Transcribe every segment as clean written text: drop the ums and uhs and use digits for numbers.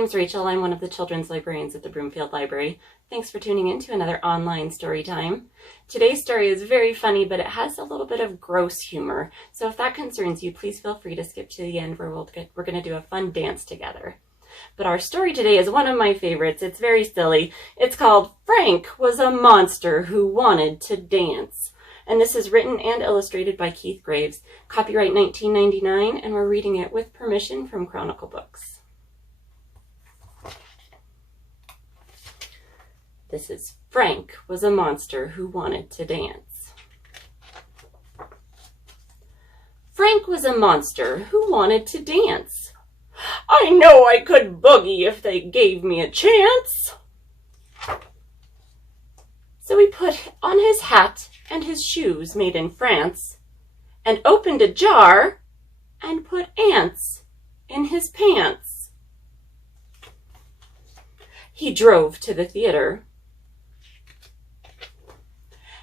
name's Rachel. I'm one of the children's librarians at the Broomfield Library. Thanks for tuning in to another online story time. Today's story is very funny, but it has a little bit of gross humor. So if that concerns you, please feel free to skip to the end where we're going to do a fun dance together. But our story today is one of my favorites. It's very silly. It's called Frank Was a Monster Who Wanted to Dance. And this is written and illustrated by Keith Graves. Copyright 1999, and we're reading it with permission from Chronicle Books. This is Frank Was a Monster Who Wanted to Dance. Frank was a monster who wanted to dance. I know I could boogie if they gave me a chance. So he put on his hat and his shoes made in France, and opened a jar and put ants in his pants. He drove to the theater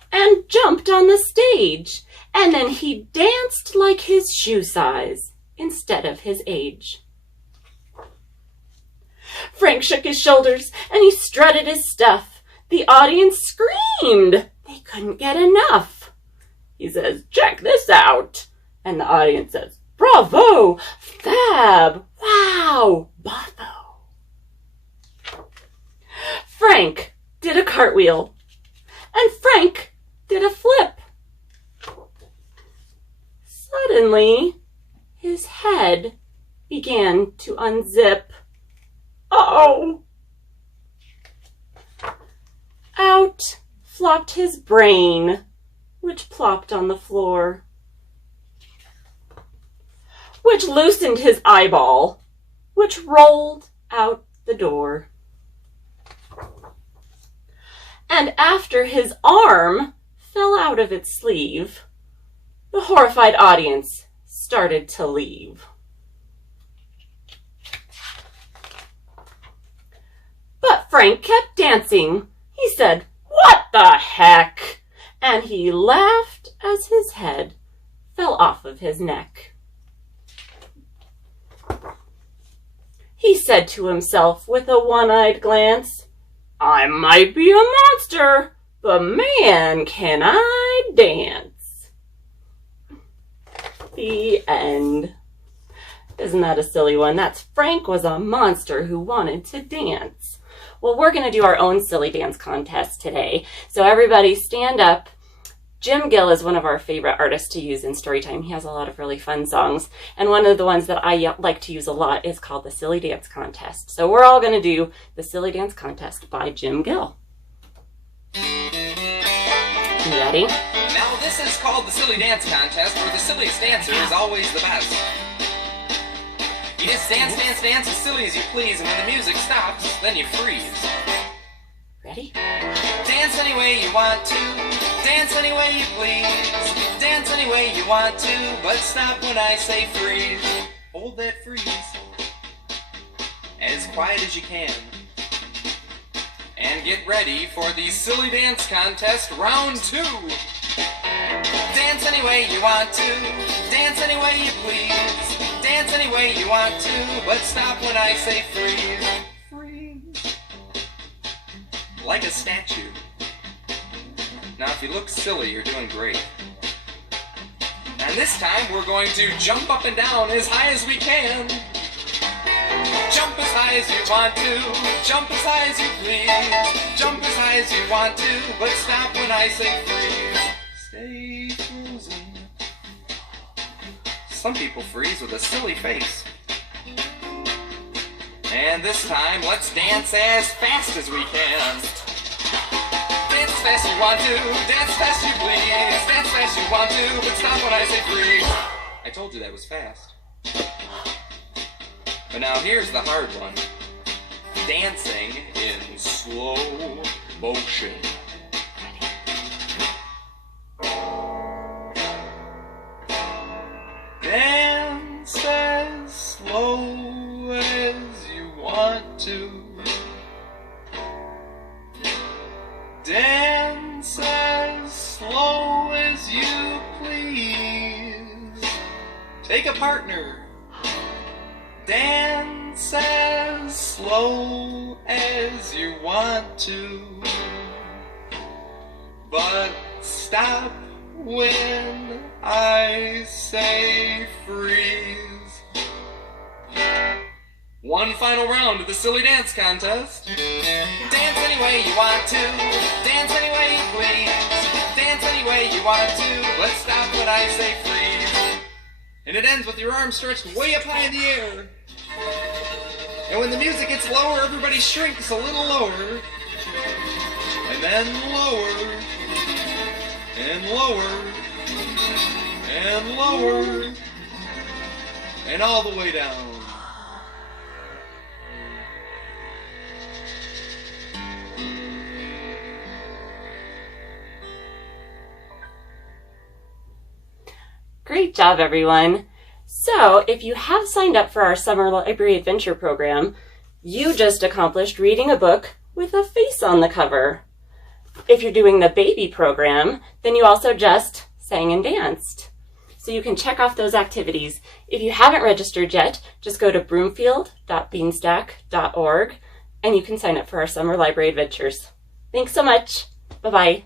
and jumped on the stage, and then he danced like his shoe size instead of his age. Frank shook his shoulders and he strutted his stuff. The audience screamed. They couldn't get enough. He says, "Check this out." And the audience says, "Bravo! Fab! Wow! Boffo!" Frank did a cartwheel, and Frank did a flip. Suddenly, his head began to unzip. Uh-oh! Out flopped his brain, which plopped on the floor, which loosened his eyeball, which rolled out the door. And after his arm fell out of its sleeve, the horrified audience started to leave. But Frank kept dancing. He said, "What the heck?" And he laughed as his head fell off of his neck. He said to himself with a one-eyed glance, "I might be a monster, but man, can I dance." The end. Isn't that a silly one? That's Frank Was a Monster Who Wanted to Dance. Well, we're going to do our own silly dance contest today. So everybody stand up. Jim Gill is one of our favorite artists to use in Storytime. He has a lot of really fun songs. And one of the ones that I like to use a lot is called the Silly Dance Contest. So we're all going to do the Silly Dance Contest by Jim Gill. You ready? Now this is called the Silly Dance Contest, where the silliest dancer is always the best. You just dance, dance, dance as silly as you please, and when the music stops, then you freeze. Ready? Dance any way you want to, dance any way you please, dance any way you want to, but stop when I say freeze. Hold that freeze as quiet as you can. And get ready for the Silly Dance Contest Round 2. Dance any way you want to, dance any way you please, dance any way you want to, but stop when I say freeze. Freeze. Like a statue. Now if you look silly, you're doing great. And this time we're going to jump up and down as high as we can. Jump as high as you want to, jump as high as you please, jump as high as you want to, but stop when I say freeze. Stay frozen. Some people freeze with a silly face. And this time, let's dance as fast as we can. Dance as fast you want to, dance as fast you please, dance as fast you want to, but stop when I say freeze. I told you that was fast. But now here's the hard one. Dancing in slow motion. Dance as slow as you want to. Dance as slow as you please. Take a partner. Dance dance as slow as you want to, but stop when I say freeze. One final round of the silly dance contest. Dance any way you want to, dance any way you please, dance any way you want to, but stop when I say freeze. And it ends with your arms stretched way up high in the air. And when the music gets lower, everybody shrinks a little lower. And then lower. And lower. And lower. And all the way down. Great job, everyone. So, if you have signed up for our Summer Library Adventure program, you just accomplished reading a book with a face on the cover. If you're doing the baby program, then you also just sang and danced. So you can check off those activities. If you haven't registered yet, just go to broomfield.beanstack.org and you can sign up for our Summer Library Adventures. Thanks so much. Bye-bye.